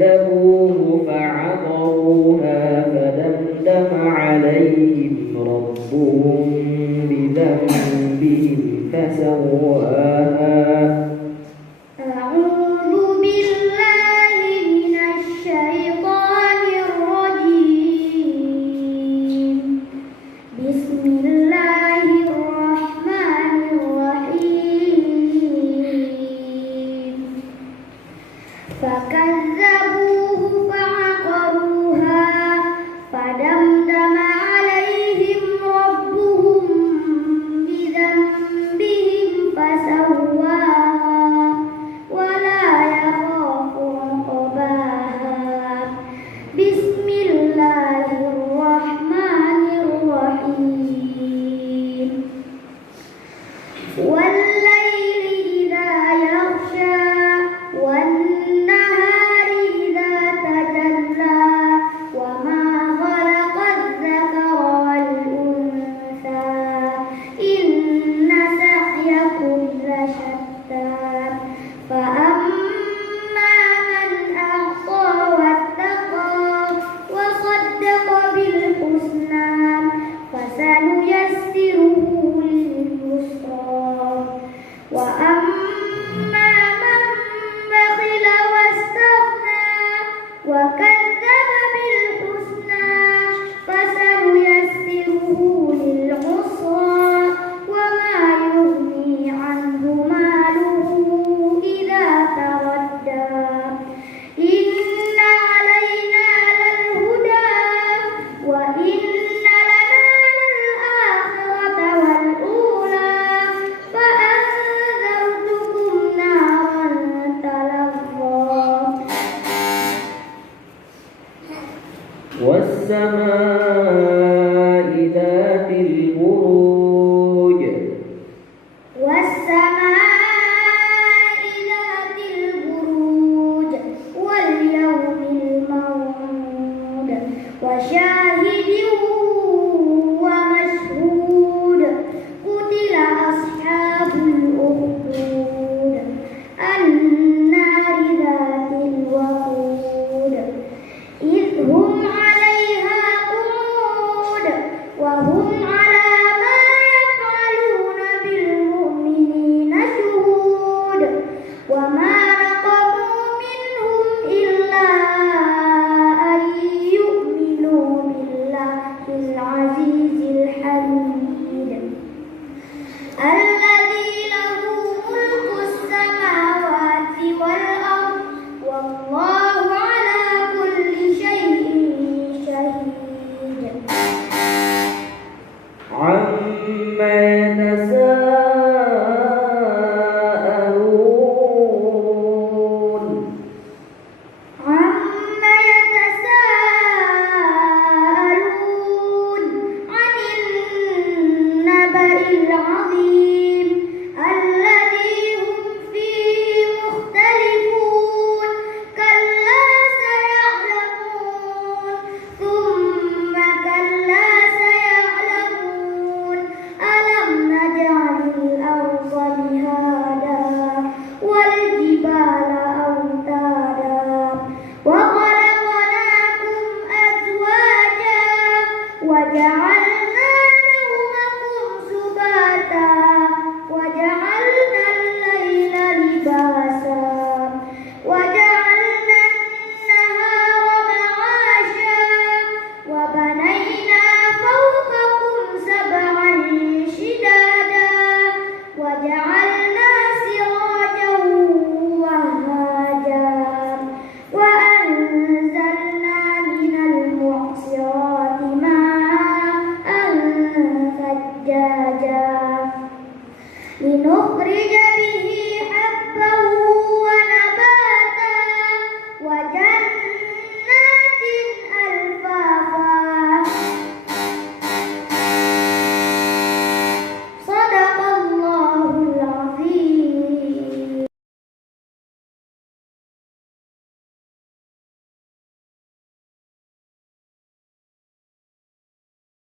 فكذبوه فعقروها فدمدم عليهم ربهم بذنبهم فسواها. أعوذ بالله من الشيطان الرجيم. بسم الله الرحمن الرحيم. فكذبوه فعقروها فدمدم عليهم ربهم بذنبهم فسواها ولا يخاف عقباها. بسم الله الرحمن الرحيم. والليل إذا يغشى والنهار إذا تجلى وما خلق الذكر والأنثى إن سعيكم لشتى. فأما من أعطى واتقى وصدق بالحسنى فسنيسره لليسرى. وأما من بخل واستغنى وكذب بالحسنى فسنيسره للعسرى. وما يغني عنه ماله إذا تردى. إن علينا للهدى وإن لنا للآخرة والأولى. فأنذرتكم نارا تلظى. والسماء ذات البروج والسماء ذات البروج واليوم الموعود وشاهد ومشهود. قتل أصحاب الأخدود النار ذات الوقود إذ هم عليها قعود وهم على ما يفعلون بالمؤمنين شهود. وما نقموا منهم إلا أن يؤمنوا بالله العزيز الحميد الذي له ملك السماوات والأرض والله على كل شيء شهيد. عما يتساءلون عما يتساءلون عن النبأ العظيم الذي هم فيه مختلفون. كلا سيعلمون ثم كلا سيعلمون. ألم نجعل الأرض مهادا والجبال أوتادا وخلقناكم أزواجا وجعلنا